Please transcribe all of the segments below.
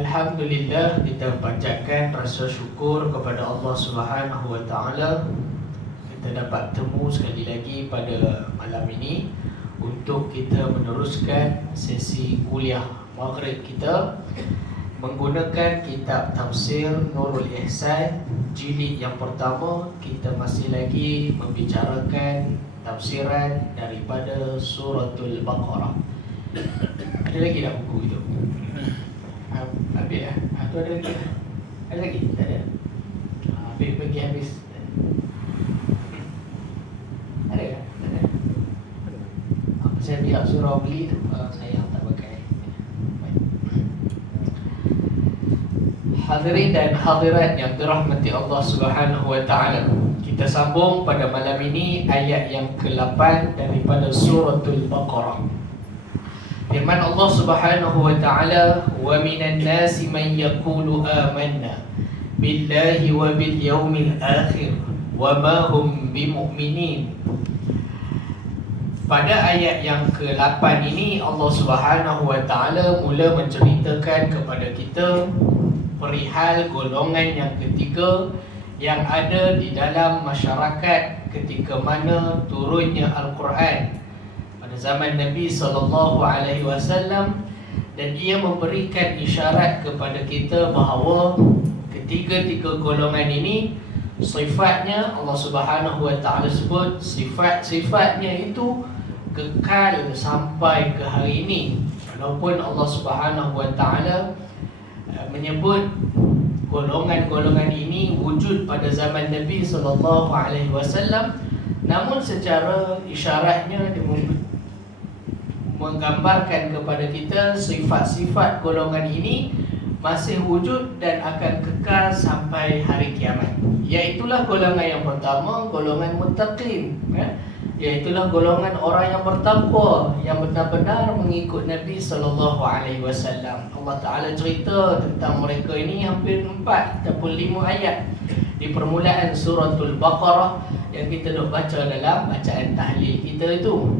Alhamdulillah, kita panjatkan rasa syukur kepada Allah Subhanahu Wa Taala. Kita dapat temu sekali lagi pada malam ini untuk kita meneruskan sesi kuliah Maghrib kita menggunakan kitab tafsir Nurul Ihsan jilid yang pertama. Kita masih lagi membicarakan tafsiran daripada Suratul Baqarah. Ada lagi tak buku itu? Habis lah. Tu ada lagi? Ada lagi? Tak ada? Habis pergi habis. Ada tak? Tak ada. Saya biar surau beli tu, saya tak pakai. Hadirin dan hadirat yang dirahmati Allah Subhanahu Wa Taala, kita sambung pada malam ini ayat yang ke-8 daripada Suratul Baqarah. Firman Allah Subhanahu Wa Taala, wa minan nasi man yaqulu amanna billahi wa bil yaumil akhir wa ma hum bimu'minin. Pada ayat yang ke-8 ini Allah Subhanahu Wa Taala mula menceritakan kepada kita perihal golongan yang ketiga yang ada di dalam masyarakat ketika mana turunnya Al-Quran pada zaman Nabi SAW, dan ia memberikan isyarat kepada kita bahawa ketiga-tiga golongan ini sifatnya Allah Subhanahu Wa Taala sebut sifat-sifatnya itu kekal sampai ke hari ini. Walaupun Allah Subhanahu Wa Taala menyebut golongan-golongan ini wujud pada zaman Nabi SAW, namun secara isyaratnya dia menggambarkan kepada kita sifat-sifat golongan ini masih wujud dan akan kekal sampai hari kiamat. Iaitulah golongan yang pertama, golongan muttaqin, iaitulah golongan orang yang bertakwa, yang benar-benar mengikut Nabi SAW. Allah Ta'ala cerita tentang mereka ini hampir 4 ataupun 5 ayat di permulaan Suratul Baqarah yang kita nak baca dalam bacaan tahlil kita itu.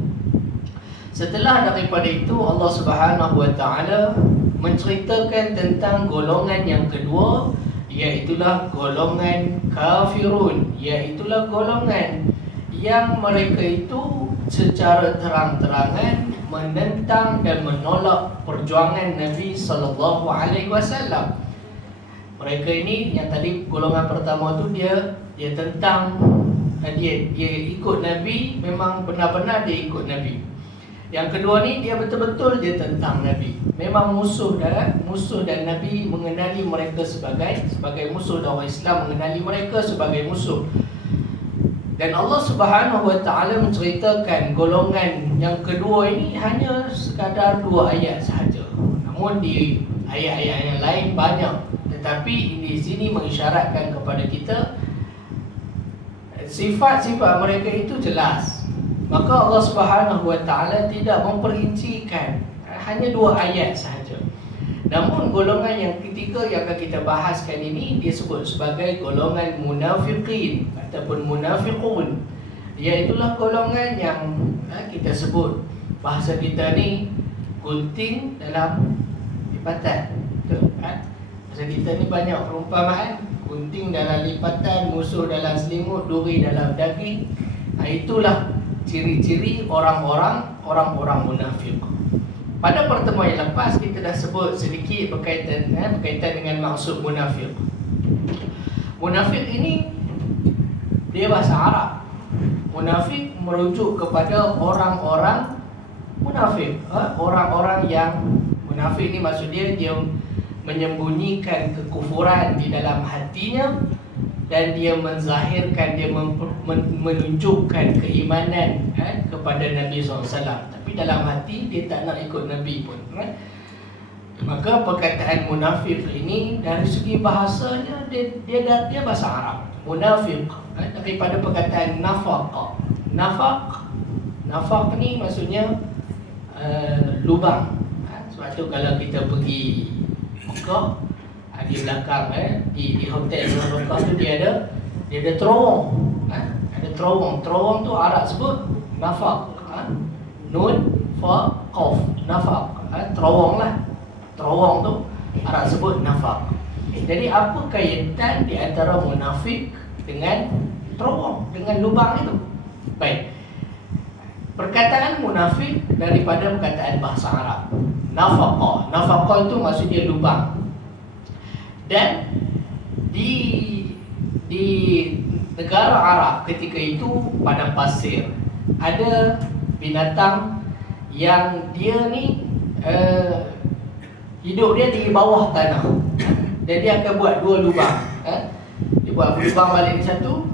Setelah daripada itu Allah Subhanahu Wa Taala menceritakan tentang golongan yang kedua, iaitulah golongan kafirun, iaitulah golongan yang mereka itu secara terang-terangan menentang dan menolak perjuangan Nabi SAW. Mereka ini yang tadi golongan pertama tu dia tentang, dia ikut Nabi, memang benar-benar dia ikut Nabi. Yang kedua ni dia betul-betul dia tentang Nabi, memang musuh dan Nabi mengenali mereka sebagai musuh, dan orang Islam mengenali mereka sebagai musuh. Dan Allah Subhanahu Wa Taala menceritakan golongan yang kedua ini hanya sekadar 2 ayat sahaja. Namun di ayat-ayat yang lain banyak, tetapi di sini mengisyaratkan kepada kita sifat-sifat mereka itu jelas. Maka Allah Subhanahu Wa Taala tidak memperincikan, hanya 2 ayat sahaja. Namun golongan yang ketiga yang akan kita bahaskan ini disebut sebagai golongan munafiqin ataupun munafiqun. Iaitulah golongan yang kita sebut bahasa kita ni gunting dalam lipatan. Betul kan? Bahasa kita ni banyak perumpamaan, gunting dalam lipatan, musuh dalam selimut, duri dalam daging. Itulah ciri-ciri orang-orang munafik. Pada pertemuan yang lepas kita dah sebut sedikit berkaitan dengan maksud munafik. Munafik ini dia bahasa Arab. Munafik merujuk kepada orang-orang munafik. Orang-orang yang munafik ni maksud dia menyembunyikan kekufuran di dalam hatinya, dan dia menzahirkan, dia menunjukkan keimanan kepada Nabi SAW, tapi dalam hati dia tak nak ikut Nabi pun. Maka perkataan munafik ini dari segi bahasanya dia bahasa Arab. Munafik daripada perkataan nafaq. Nafaq ni maksudnya lubang. Sebab tu kalau kita pergi Mekah, di belakang di hotel Mekah tu dia ada terowong. Ada terowong tu Arab sebut nafaq. Nun fa qaf, nafaq. Terowong lah. Terowong tu Arab sebut nafaq. Jadi apa kaitan di antara munafik dengan terowong, dengan lubang itu? Baik. Perkataan munafik daripada perkataan bahasa Arab. Nafaqah. Nafaqah itu maksudnya lubang. Dan di negara Arab ketika itu padang pasir, ada binatang yang dia ni hidup dia di bawah tanah. Dan dia akan buat dua lubang. Dia buat lubang balik di satu,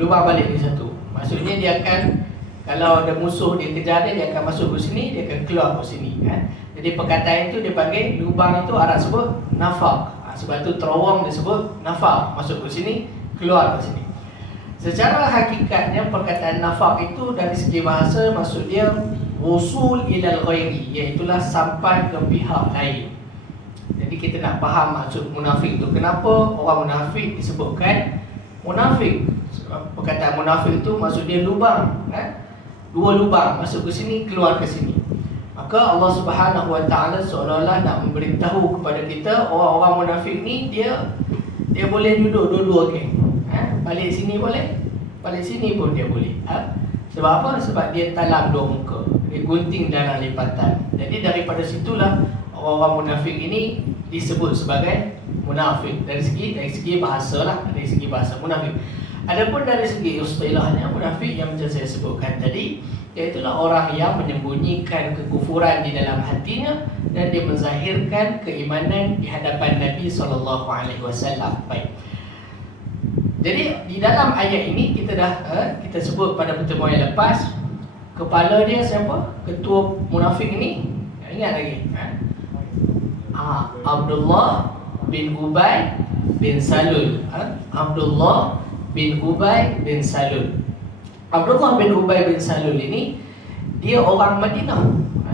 lubang balik di satu. Maksudnya dia akan, kalau ada musuh dia kejar dia, dia akan masuk ke sini, dia akan keluar ke sini. Jadi perkataan itu dia panggil lubang itu Arab sebut nafaq. Sebab itu terowong disebut nafaq, masuk ke sini, keluar ke sini. Secara hakikatnya perkataan nafaq itu dari segi bahasa maksud dia wusul ilal ghairi, iaitulah sampai ke pihak lain. Jadi kita nak faham maksud munafik itu. Kenapa orang munafik disebutkan munafik? Sebab perkataan munafik itu maksud dia lubang, dua lubang, masuk ke sini, keluar ke sini. Maka Allah Subhanahu Wa Taala seolah-olah nak memberitahu kepada kita, orang-orang munafik ni dia boleh duduk dua-dua geng. Balik sini boleh, balik sini pun dia boleh. Sebab apa? Sebab dia talam dua muka, dia gunting dalam lipatan. Jadi daripada situlah orang-orang munafik ini disebut sebagai munafik dari segi bahasa lah, dari segi bahasa munafik. Adapun dari segi istilahnya, munafik yang macam saya sebutkan tadi, iaitulah orang yang menyembunyikan kekufuran di dalam hatinya dan dia menzahirkan keimanan di hadapan Nabi SAW. Baik. Jadi di dalam ayat ini kita sebut pada pertemuan yang lepas, kepala dia siapa? Ketua munafik ini, ingat lagi? Abdullah bin Ubay bin Salul. Abdullah bin Ubay bin Salul. Abdullah bin Ubay bin Salul ini dia orang Madinah.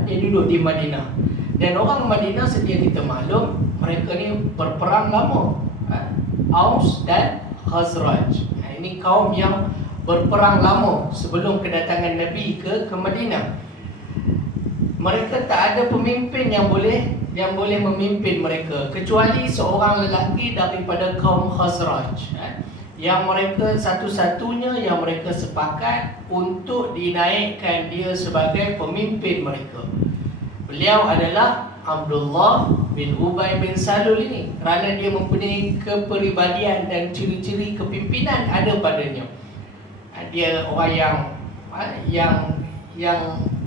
Dia duduk di Madinah. Dan orang Madinah sedia kita maklum, mereka ni berperang lama. Aus dan Khazraj. Ini kaum yang berperang lama sebelum kedatangan Nabi ke Madinah. Mereka tak ada pemimpin yang boleh memimpin mereka kecuali seorang lelaki daripada kaum Khazraj. Yang mereka satu-satunya yang mereka sepakat untuk dinaikkan dia sebagai pemimpin mereka. Beliau adalah Abdullah bin Ubay bin Salul ini, kerana dia mempunyai kepribadian dan ciri-ciri kepimpinan ada padanya. Dia orang yang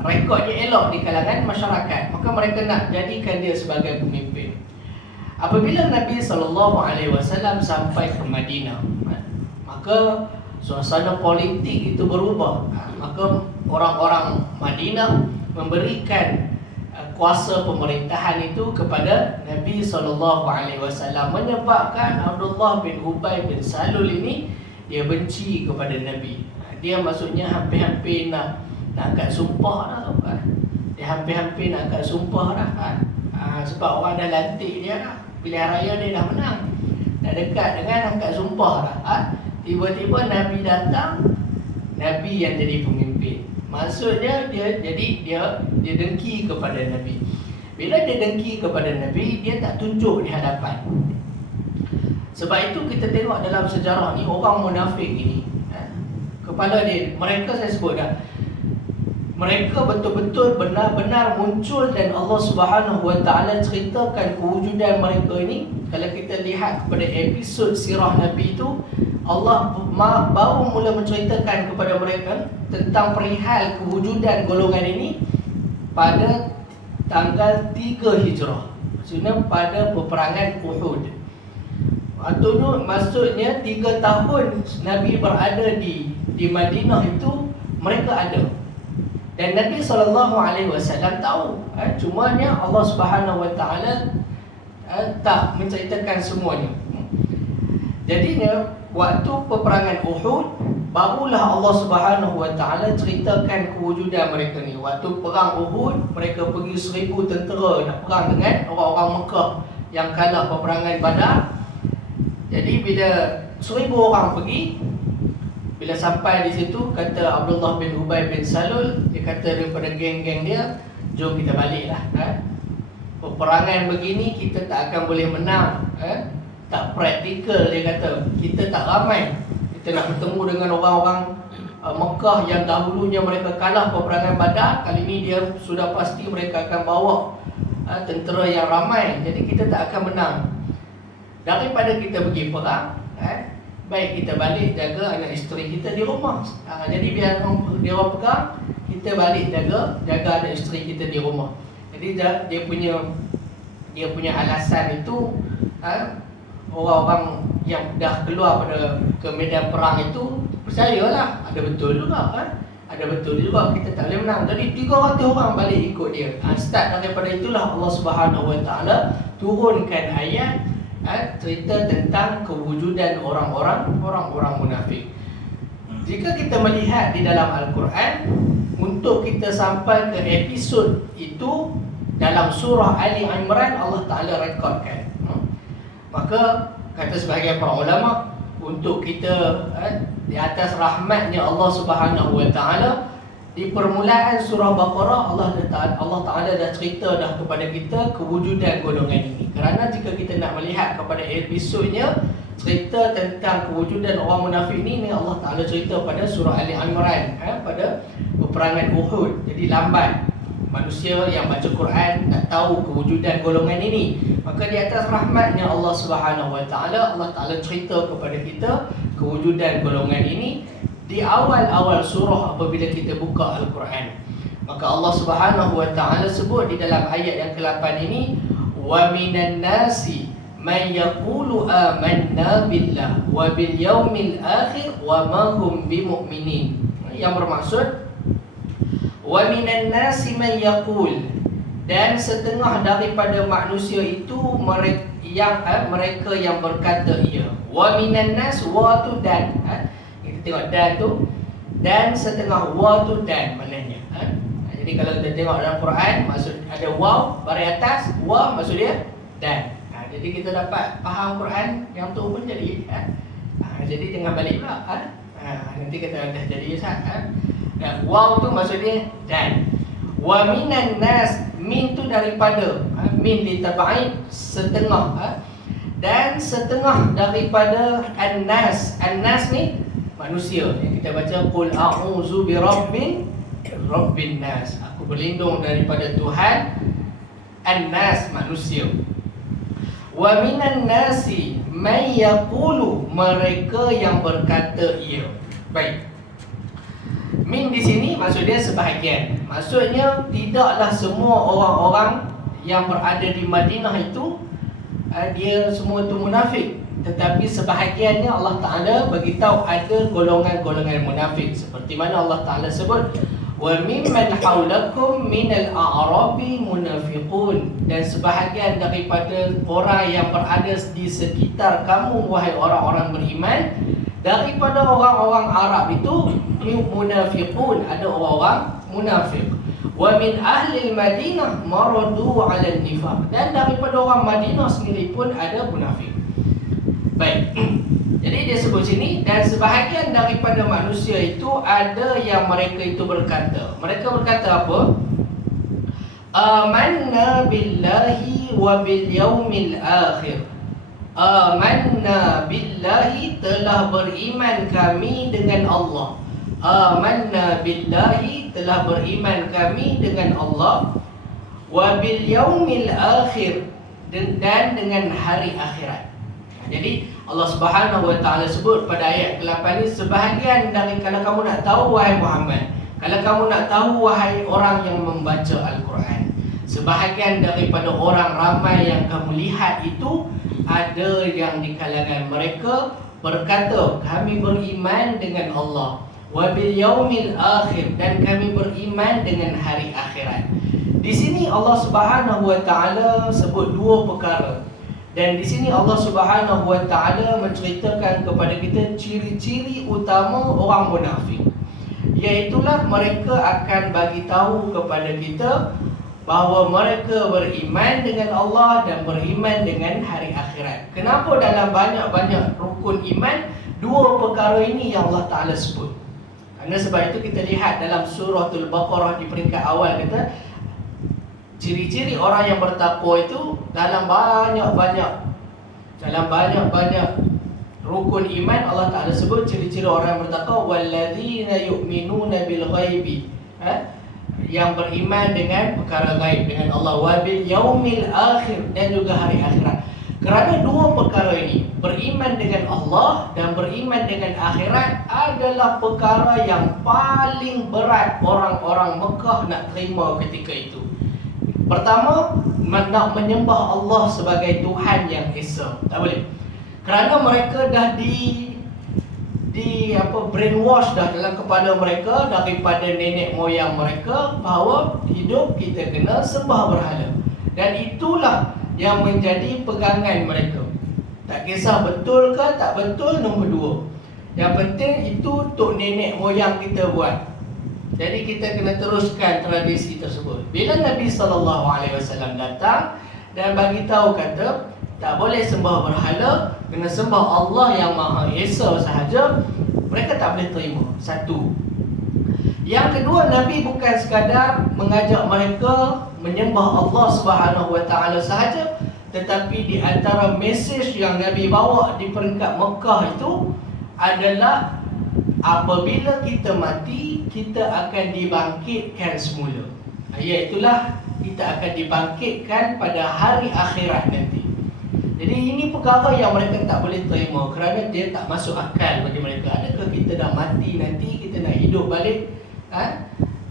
rekod dia elok di kalangan masyarakat, maka mereka nak jadikan dia sebagai pemimpin. Apabila Nabi SAW sampai ke Madinah, maka suasana politik itu berubah. Maka orang-orang Madinah memberikan kuasa pemerintahan itu kepada Nabi SAW, menyebabkan Abdullah bin Ubay bin Salul ini dia benci kepada Nabi. Dia maksudnya hampir-hampir nak angkat sumpah dah tu. Dia hampir-hampir nak angkat sumpah dah. Sebab orang dah lantik dia dah, pilihan raya dia dah menang, dah dekat dengan angkat sumpah dah. Tiba-tiba Nabi datang, Nabi yang jadi pemimpin. Maksudnya dia dengki kepada Nabi. Bila dia dengki kepada Nabi, dia tak tunjuk di hadapan. Sebab itu kita tengok dalam sejarah ni, orang munafik ini, kepala dia, mereka saya sebut dah, mereka betul-betul benar-benar muncul dan Allah Subhanahu Wa Taala ceritakan kewujudan mereka ini. Kalau kita lihat kepada episod sirah Nabi itu, Allah baru mula menceritakan kepada mereka tentang perihal kewujudan golongan ini pada tanggal 3 Hijrah. Maksudnya pada peperangan Uhud. Maksudnya 3 tahun Nabi berada di Madinah itu, mereka ada. Dan Nabi SAW tahu. Cumanya Allah Subhanahu Wa Taala tak menceritakan semuanya. Jadinya waktu peperangan Uhud, barulah Allah Subhanahu Wa Taala ceritakan kewujudan mereka ni. Waktu perang Uhud, mereka pergi 1000 tentera nak perang dengan orang-orang Mekah yang kalah peperangan Badar. Jadi bila 1000 orang pergi, bila sampai di situ, kata Abdullah bin Ubay bin Salul, dia kata daripada geng-geng dia, jom kita balik lah. peperangan begini kita tak akan boleh menang. Tak praktikal, dia kata. Kita tak ramai. Kita nak bertemu dengan orang-orang Mekah yang dahulunya mereka kalah peperangan Badar. Kali ini dia sudah pasti mereka akan bawa tentera yang ramai. Jadi kita tak akan menang. Daripada kita pergi perang, baik kita balik jaga anak isteri kita di rumah. Jadi biar dia orang pegang, kita balik jaga anak isteri kita di rumah. Jadi dia punya alasan itu, orang-orang yang dah keluar ke medan perang itu, percayalah ada betul juga. Ada betul juga kita tak boleh menang. Jadi 300 orang balik ikut dia. Start daripada itulah Allah Subhanahu Wa Taala turunkan ayat cerita tentang kewujudan orang-orang munafik. Jika kita melihat di dalam Al-Quran, untuk kita sampai ke episod itu dalam surah Ali Imran, Allah Ta'ala rekodkan. Maka kata sebahagian para ulama, untuk kita di atas rahmatnya Allah Subhanahu Wa Taala, di permulaan surah Baqarah Allah Ta'ala dah cerita dah kepada kita kewujudan golongan ini. Kerana jika kita nak melihat kepada episodnya, cerita tentang kewujudan orang munafik ini Allah Ta'ala cerita pada surah Ali Imran, pada peperangan Uhud. Jadi lambat manusia yang baca Quran tak tahu kewujudan golongan ini. Maka di atas rahmatnya Allah Subhanahu Wa Taala, Allah Ta'ala cerita kepada kita kewujudan golongan ini di awal-awal surah apabila kita buka Al-Quran. Maka Allah Subhanahu Wa Taala sebut di dalam ayat yang ke-8 ini, wa minan nasi man yaqulu amanna billah wa bil yaumil akhir wa ma hum bimu'minin. Yang bermaksud, wa minan nasi man yaqul, dan setengah daripada manusia itu mereka yang berkata ia. Wa minan nas, wa tu dan, kita tengok dan tu, dan setengah, wa tu dan maknanya. Jadi kalau kita tengok dalam Quran, maksud ada waw baris atas, wa maksud dia dan. Jadi kita dapat faham Quran yang tu pun jadi. Jadi jangan balik pula. Nanti kita dah jadi Ustaz. Waw tu maksud dia dan. Wa minan nas, min tu daripada, min ditabai setengah, dan setengah daripada an-nas. An-nas ni manusia. Yang kita baca qul a'udzu birabbin nas. Aku berlindung daripada Tuhan an-nas, manusia. Wa minan nasi man yaqulu, mereka yang berkata ia. Baik. Min di sini maksud dia sebahagian. Maksudnya tidaklah semua orang-orang yang berada di Madinah itu dia semua itu munafik, tetapi sebahagiannya Allah Ta'ala beritahu ada golongan-golongan munafik. Seperti mana Allah Ta'ala sebut, wa mimman haulakum minal a'rabi munafiqun, dan sebahagian daripada orang yang berada di sekitar kamu wahai orang-orang beriman, daripada orang-orang Arab itu munafiqun, ada orang-orang munafik. Wa min ahli Madinah maradu 'ala nifaq, dan daripada orang Madinah sendiri pun ada munafik. Baik. Jadi dia sebut sini, dan sebahagian daripada manusia itu ada yang mereka itu berkata. Mereka berkata apa? Amanna billahi wa bil yaumil akhir. Amanna billahi, telah beriman kami dengan Allah. Amanna billahi, telah beriman kami dengan Allah. Wa bil yaumil akhir, dan dengan hari akhirat. Jadi Allah Subhanahu Wa Taala sebut pada ayat ke-8 ni, sebahagian dari, kalau kamu nak tahu wahai Muhammad, kalau kamu nak tahu wahai orang yang membaca Al-Quran, sebahagian daripada orang ramai yang kamu lihat itu, ada yang di kalangan mereka berkata kami beriman dengan Allah, wa bil yaumil akhir, dan kami beriman dengan hari akhirat. Di sini Allah Subhanahu Wa Taala sebut dua perkara. Dan di sini Allah Subhanahu Wa Taala menceritakan kepada kita ciri-ciri utama orang munafik. Iaitulah mereka akan bagi tahu kepada kita bahawa mereka beriman dengan Allah dan beriman dengan hari akhirat. Kenapa dalam banyak-banyak rukun iman dua perkara ini yang Allah Ta'ala sebut? Kerana sebab itu kita lihat dalam suratul Baqarah di peringkat awal kata ciri-ciri orang yang bertakwa itu dalam banyak-banyak rukun iman Allah Ta'ala sebut ciri-ciri orang yang bertakwa, walladzina yu'minuna bil ghaibi, yang beriman dengan perkara gaib, dengan Allah, wabil yaumil akhir, dan juga hari akhirat. Kerana dua perkara ini, beriman dengan Allah dan beriman dengan akhirat, adalah perkara yang paling berat orang-orang Mekah nak terima ketika itu. Pertama, nak menyembah Allah sebagai Tuhan yang Esa. Tak boleh. Kerana mereka dah brainwash dah dalam kepala mereka daripada nenek moyang mereka bahawa hidup kita kena sembah berhala. Dan itulah yang menjadi pegangan mereka. Tak kisah betul ke tak betul, nombor dua. Yang penting itu tok nenek moyang kita buat. Jadi kita kena teruskan tradisi tersebut. Bila Nabi SAW datang dan bagi tahu kata tak boleh sembah berhala, kena sembah Allah yang Maha Esa sahaja, mereka tak boleh terima. Satu. Yang kedua, Nabi bukan sekadar mengajak mereka menyembah Allah Subhanahu Wa Taala sahaja, tetapi di antara mesej yang Nabi bawa di peringkat Mekah itu adalah apabila kita mati, kita akan dibangkitkan semula. Iaitulah kita akan dibangkitkan pada hari akhirat nanti. Jadi ini perkara yang mereka tak boleh terima kerana dia tak masuk akal bagi mereka. Adakah kita dah mati nanti kita nak hidup balik?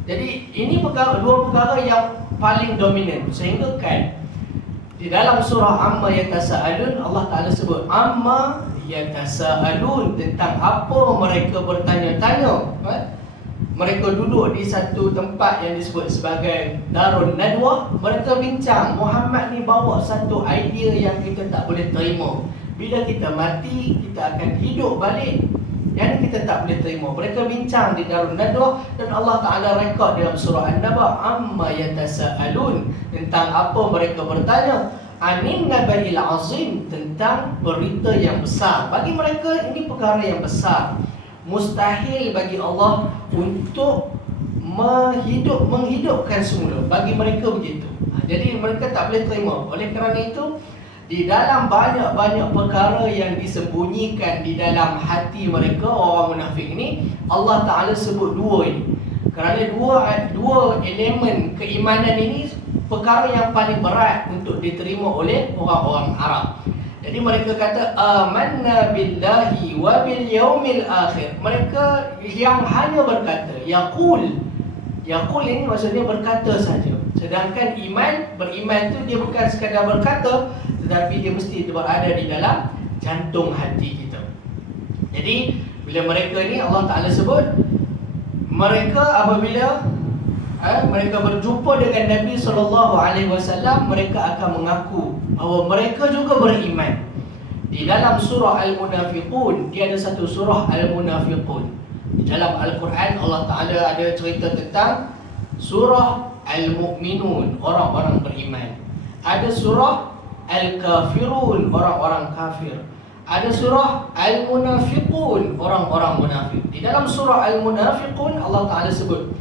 Jadi ini dua perkara yang paling dominan, sehingga kan di dalam surah Amma Yatasa'alun Allah Ta'ala sebut Amma Yatasa'alun, tentang apa mereka bertanya-tanya. Mereka duduk di satu tempat yang disebut sebagai Darun Nadwah. Mereka bincang, Muhammad ni bawa satu idea yang kita tak boleh terima. Bila kita mati, kita akan hidup balik, yang kita tak boleh terima. Mereka bincang di Darun Nadwah dan Allah Ta'ala rekod dalam surah An-Naba, Amma Yatasa'alun, tentang apa mereka bertanya, Anin Nabail Azim, tentang berita yang besar. Bagi mereka ini perkara yang besar. Mustahil bagi Allah untuk menghidupkan semula. Bagi mereka begitu. Jadi mereka tak boleh terima. Oleh kerana itu, di dalam banyak-banyak perkara yang disembunyikan di dalam hati mereka, orang munafik ini, Allah Ta'ala sebut dua ini. Kerana dua elemen keimanan ini perkara yang paling berat untuk diterima oleh orang-orang Arab. Jadi mereka kata amanna billahi wa bil yaumil akhir. Mereka yang hanya berkata yaqul ini maksudnya berkata saja. Sedangkan beriman tu dia bukan sekadar berkata, tetapi dia mesti berada di dalam jantung hati kita. Jadi bila mereka ni Allah Ta'ala sebut, mereka apabila mereka berjumpa dengan Nabi SAW, mereka akan mengaku bahawa mereka juga beriman. Di dalam surah Al-Munafiqun, dia ada satu surah Al-Munafiqun. Di dalam Al-Quran Allah Ta'ala ada cerita tentang surah Al-Mu'minun, orang-orang beriman. Ada surah Al-Kafirun, orang-orang kafir. Ada surah Al-Munafiqun, orang-orang munafik. Di dalam surah Al-Munafiqun Allah Ta'ala sebut,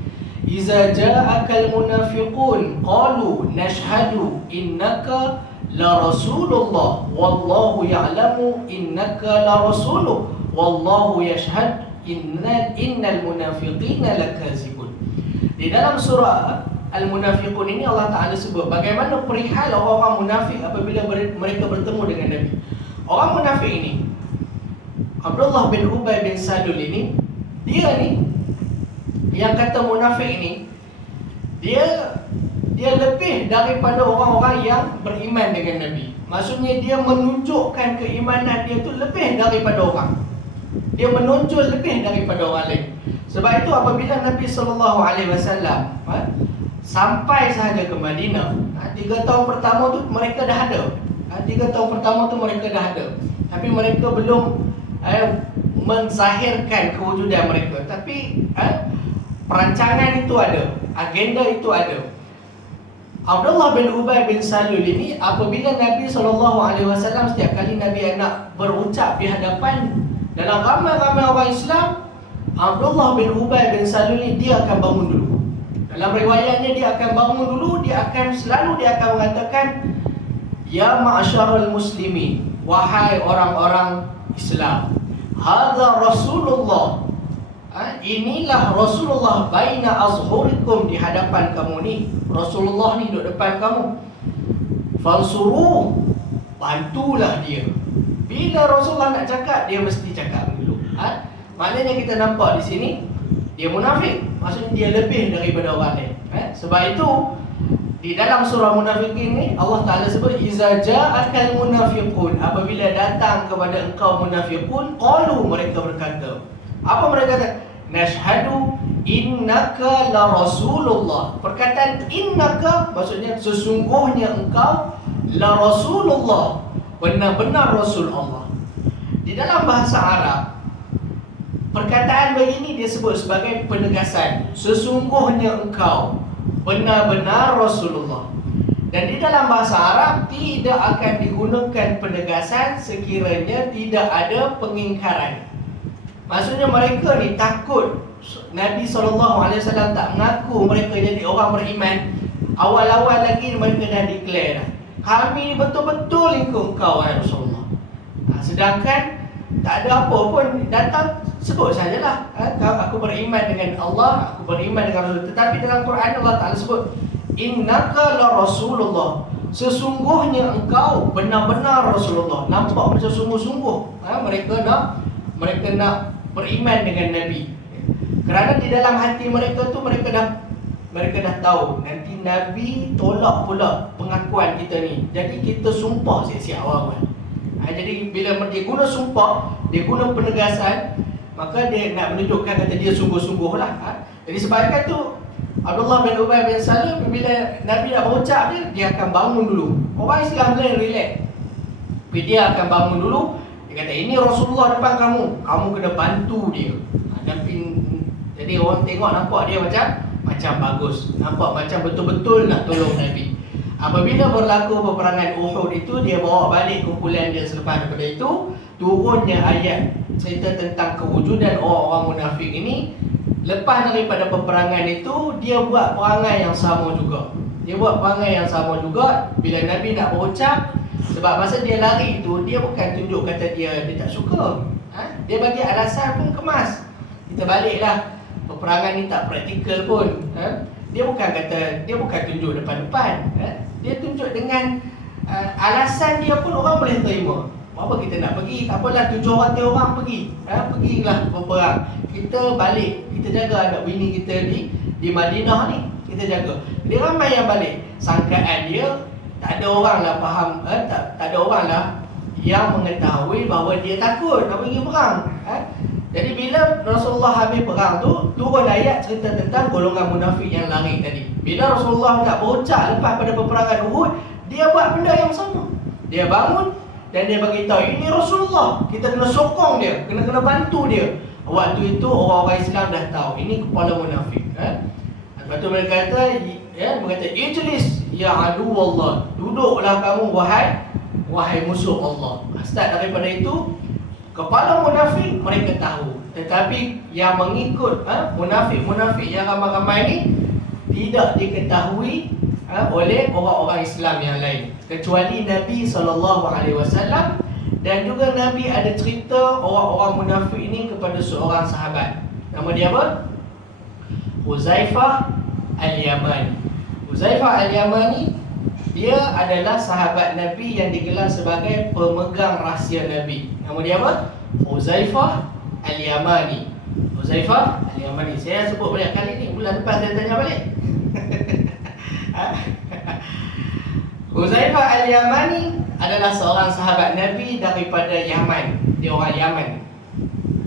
Iza ja'akal munafiqun qalu nashhadu innaka la rasulullah wallahu ya'lamu innaka la rasuluh wallahu yashhad innal munafiqina lakazibun. Di dalam surah Al-Munafiqun ini Allah Ta'ala sebut bagaimana perihal orang-orang munafik apabila mereka bertemu dengan Nabi. Orang munafik ini, Abdullah bin Ubay bin Salul ini, dia ni yang kata munafik ini, dia lebih daripada orang-orang yang beriman dengan Nabi. Maksudnya dia menunjukkan keimanan dia tu lebih daripada orang. Dia menonjol lebih daripada orang lain. Sebab itu apabila Nabi SAW sampai sahaja ke Madinah, 3 tahun pertama tu mereka dah ada. 3 tahun pertama tu mereka dah ada. Tapi mereka belum menzahirkan kewujudan mereka. Tapi perancangan itu ada, agenda itu ada. Abdullah bin Ubay bin Salul ini apabila Nabi SAW setiap kali Nabi nak berucap di hadapan dalam ramai-ramai orang Islam, Abdullah bin Ubay bin Salul ini dia akan bangun dulu. Dalam riwayatnya dia akan bangun dulu, dia akan mengatakan, ya ma'syarul muslimin, wahai orang-orang Islam, hadza Rasulullah, inilah Rasulullah baina azhurikum, di hadapan kamu ni Rasulullah ni duduk depan kamu. Fansuru, bantulah dia. Bila Rasulullah nak cakap, dia mesti cakap dulu. Maknanya kita nampak di sini dia munafik, maksudnya dia lebih daripada orang lain. Sebab itu di dalam surah Munafikin ni Allah Ta'ala sebut, iza ja'akal munafiqun, apabila datang kepada engkau munafiqun, qalu, mereka berkata, apa mereka kata? Nashhadu innaka la Rasulullah. Perkataan innaka maksudnya sesungguhnya engkau la Rasulullah, benar-benar Rasul Allah. Di dalam bahasa Arab, perkataan begini dia sebut sebagai penegasan, sesungguhnya engkau benar-benar Rasulullah. Dan di dalam bahasa Arab tidak akan digunakan penegasan sekiranya tidak ada pengingkaran. Maksudnya mereka ni takut Nabi SAW tak mengaku mereka jadi orang beriman. Awal-awal lagi mereka dah declare dah, kami ni betul-betul ikut kau, Rasulullah. Sedangkan tak ada apa pun, datang sebut sajalah, aku beriman dengan Allah, aku beriman dengan Rasul. Tetapi dalam Quran Allah Ta'ala sebut, innaka la Rasulullah, sesungguhnya engkau benar-benar Rasulullah. Nampak macam sungguh-sungguh mereka nak beriman dengan Nabi. Kerana di dalam hati mereka tu mereka dah tahu nanti Nabi tolak pula pengakuan kita ni. Jadi kita sumpah siap-siap awal-awal. Jadi bila dia guna sumpah, dia guna penegasan, maka dia nak menunjukkan kata dia sungguh-sungguh lah. Jadi sebabkan tu Abdullah bin Ubay bin Salul, bila Nabi nak berucap dia akan bangun dulu. Orang Islam boleh relax, tapi dia akan bangun dulu. Dia kata, ini Rasulullah depan kamu, kamu kena bantu dia. Jadi orang tengok nampak dia macam bagus, nampak macam betul-betul nak tolong Nabi. Apabila berlaku peperangan Uhud itu, dia bawa balik kumpulan dia selepas daripada itu, turunnya ayat cerita tentang kewujudan orang-orang munafik ini. Lepas daripada peperangan itu, dia buat perangai yang sama juga. Bila Nabi nak berucap, sebab masa dia lari itu, dia bukan tunjuk kata dia tak suka. Dia bagi alasan pun kemas. Kita baliklah, peperangan ni tak praktikal pun. Dia bukan tunjuk depan-depan. Dia tunjuk dengan alasan dia pun orang boleh terima. Apa kita nak pergi? Tak apalah, 700 orang pergi. Pergilah berperang. Kita balik, kita jaga anak bini kita di Madinah ni. Kita jaga. Dia ramai yang balik. Sangkaan dia, tak ada orang lah faham, tak ada orang lah yang mengetahui bahawa dia takut nak pergi perang. Jadi bila Rasulullah habis perang tu, turun ayat cerita tentang golongan munafik yang lari tadi. Bila Rasulullah nak berucap lepas pada peperangan Uhud, dia buat benda yang sama. Dia bangun dan dia bagi tahu, ini Rasulullah, kita kena sokong dia, kena bantu dia. Waktu itu orang-orang Islam dah tahu ini kepala munafik. Lepas tu mereka kata, ijlis ya adu Allah, duduklah kamu wahai musuh Allah. Start daripada itu, kepala munafik mereka tahu. Tetapi yang mengikut munafik-munafik yang ramai-ramai ni tidak diketahui oleh orang-orang Islam yang lain, kecuali Nabi SAW. Dan juga Nabi ada cerita orang-orang munafik ini kepada seorang sahabat. Nama dia apa? Huzaifah Al-Yamani. Huzaifah Al-Yamani, dia adalah sahabat Nabi yang digelar sebagai pemegang rahsia Nabi. Nama dia apa? Huzaifah Al-Yamani. Huzaifah Al-Yamani. Saya sebut banyak kali ni, bulan depan saya tanya balik. Huzaifah Al-Yamani adalah seorang sahabat Nabi daripada Yaman. Dia orang Yaman.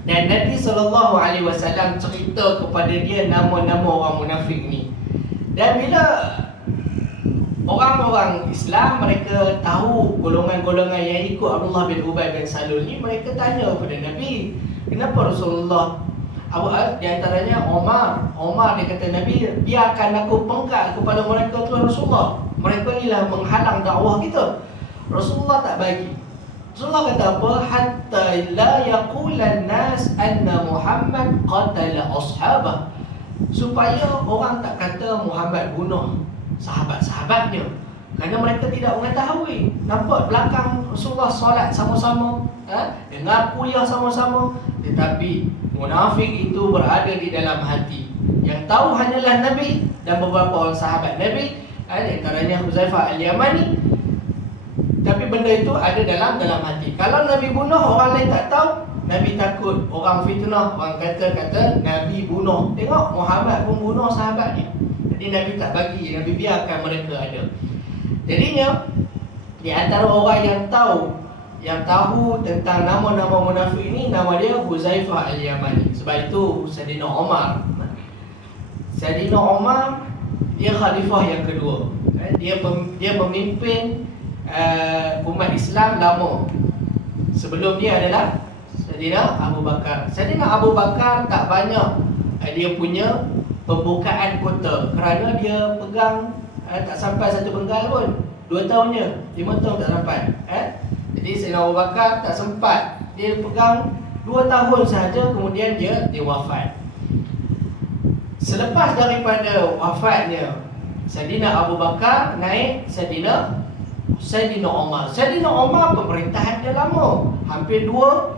Dan Nabi SAW cerita kepada dia nama-nama orang munafik ni. Dan bila orang-orang Islam mereka tahu golongan-golongan yang ikut Abdullah bin Ubay bin Salul ni, mereka tanya kepada Nabi, kenapa Rasulullah? Di antaranya Omar dia kata, Nabi, biarkan aku penggal kepada mereka tu Rasulullah. Mereka ni lah menghalang dakwah kita. Rasulullah tak bagi. Rasulullah kata apa? Hatta la yaqulan nas anna Muhammad qatala ashabah. supaya orang tak kata Muhammad bunuh sahabat-sahabatnya, kerana mereka tidak mengetahui. Nampak belakang Rasulullah solat sama-sama, dengar kuliah sama-sama, tetapi munafik itu berada di dalam hati. Yang tahu hanyalah Nabi dan beberapa orang sahabat Nabi, di antaranya Huzaifah Al-Yamani. Tapi benda itu ada dalam hati. Kalau Nabi bunuh, orang lain tak tahu, Nabi takut orang fitnah, orang kata Nabi bunuh. Tengok Muhammad pun bunuh sahabat dia. Jadi Nabi tak bagi, Nabi biarkan mereka ada. Jadinya di antara orang yang tahu tentang nama-nama munafik ini, nama dia Huzaifah Al-Yamani. Sebab itu Sayyidina Umar dia khalifah yang kedua. Dia memimpin umat Islam lama. Sebelum dia adalah Sayyidina Abu Bakar. Sayyidina Abu Bakar tak banyak dia punya pembukaan kota, kerana dia pegang tak sampai satu penggal pun, 2 tahunnya, 5 tahun tak sampai. Jadi Sayyidina Abu Bakar tak sempat, dia pegang 2 tahun sahaja, kemudian dia wafat. Selepas daripada wafatnya Sayyidina Abu Bakar, naik Sayyidina Umar. Sayyidina Umar pemerintahan dia lama, hampir 12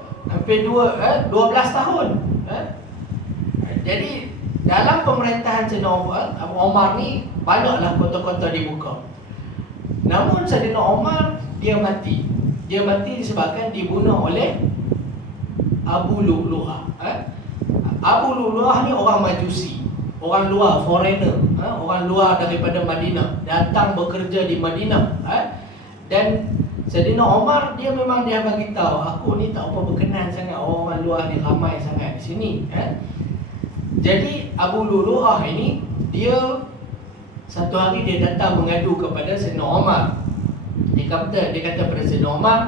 tahun. Jadi dalam pemerintahan Sayyidina Umar ni banyaklah kota-kota dibuka. Namun Sayyidina Umar dia mati. Dia mati disebabkan dibunuh oleh Abu Lu'lu'ah. Abu Lu'lu'ah ni orang Majusi, orang luar, foreigner, orang luar daripada Madinah, datang bekerja di Madinah. Dan Sayyidina Umar dia memang dia bagi tahu, aku ni tak apa berkenan sangat orang luar ni ramai sangat di sini. Jadi Abu Lu'lu'ah ini dia satu hari dia datang mengadu kepada Sayyidina Umar. Dia kata pada Sayyidina Umar,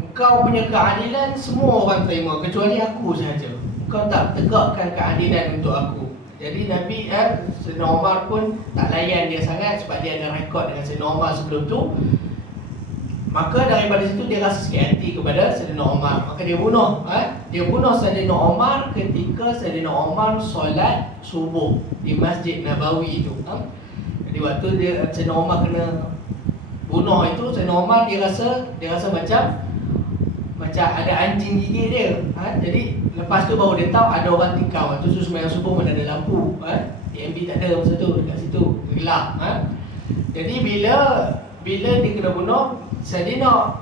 engkau punya keadilan semua orang terima kecuali aku sahaja. Kau tak tegakkan keadilan untuk aku. Jadi Nabi Sayyidina Umar pun tak layan dia sangat, sebab dia ada rekod dengan Sayyidina Umar sebelum tu. Maka daripada situ dia rasa sikit hati kepada Sayyidina Umar. Maka dia bunuh Sayyidina Umar ketika Sayyidina Umar solat subuh di Masjid Nabawi itu. Jadi waktu Sayyidina Umar kena bunuh itu, Sayyidina Umar dia rasa macam ada anjing gigit dia. Jadi lepas tu baru dia tahu ada orang tikau. Waktu tu sembahyang subuh mana ada lampu, TMB tak ada masa tu, dekat situ gelap. Jadi bila dia kena bunuh, Sayyidina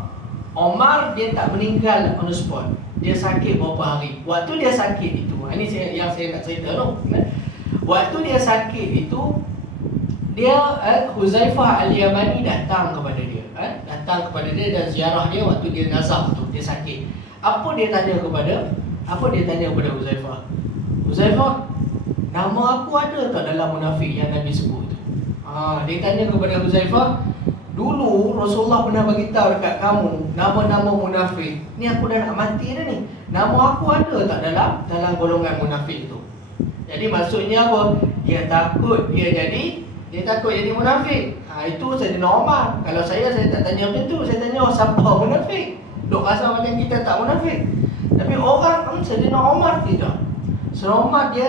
Umar dia tak meninggal on the spot. Dia sakit beberapa hari. Waktu dia sakit itu, ini yang saya nak cerita tu. Waktu dia sakit itu, dia Huzaifah Al-Yamani datang kepada dia. Dan ziarah dia waktu dia nazak tu, dia sakit. Apa dia tanya kepada Huzaifah? Huzaifah, nama aku ada tak dalam munafik yang Nabi sebut tu? Dia tanya kepada Huzaifah, dulu Rasulullah pernah bagi tahu dekat kamu nama-nama munafik. Ni aku dah nak mati dah ni. Nama aku ada tak dalam golongan munafik tu? Jadi maksudnya apa? Dia takut jadi munafik. Itu Sayyidina Umar. Kalau saya tak tanya macam tu. Saya tanya, siapa munafik? Duk rasa macam kita tak munafik. Tapi orang Sayyidina Umar tidak. Sayyidina Umar dia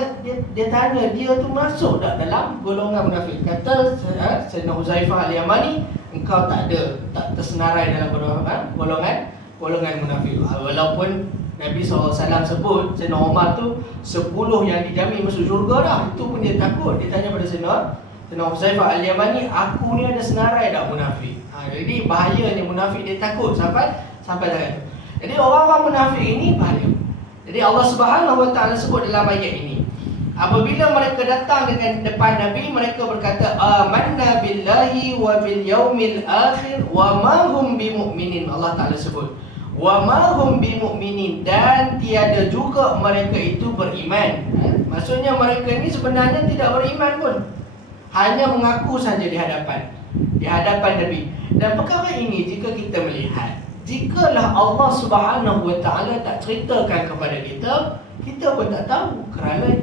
tanya, dia tu masuk tak dalam golongan munafik? Kata Sayyidina Huzaifah Al-Yamani, engkau tak tersenarai dalam golongan munafik. Walaupun Nabi SAW sebut Sayyidina Umar tu 10 yang dijamin masuk syurga dah. Itu pun dia takut. Dia tanya pada Sayyidina Huzaifah Al-Yamani, aku ni ada senarai tak munafik? Jadi bahaya ni munafik, dia takut sampai dah. Jadi orang-orang munafik ini bahaya. Jadi Allah Subhanahu Wa Taala sebut dalam ayat ini, apabila mereka datang dengan depan Nabi, mereka berkata, amanna billahi wa bil yaumil akhir wa ma hum bimu'minin. Allah Taala sebut wa ma hum bimu'minin, dan tiada juga mereka itu beriman. Maksudnya mereka ini sebenarnya tidak beriman pun, hanya mengaku saja di hadapan Nabi. Dan perkara ini jika kita melihat, jikalau Allah Subhanahu Wa Taala tak ceritakan kepada kita pun tak tahu, kerana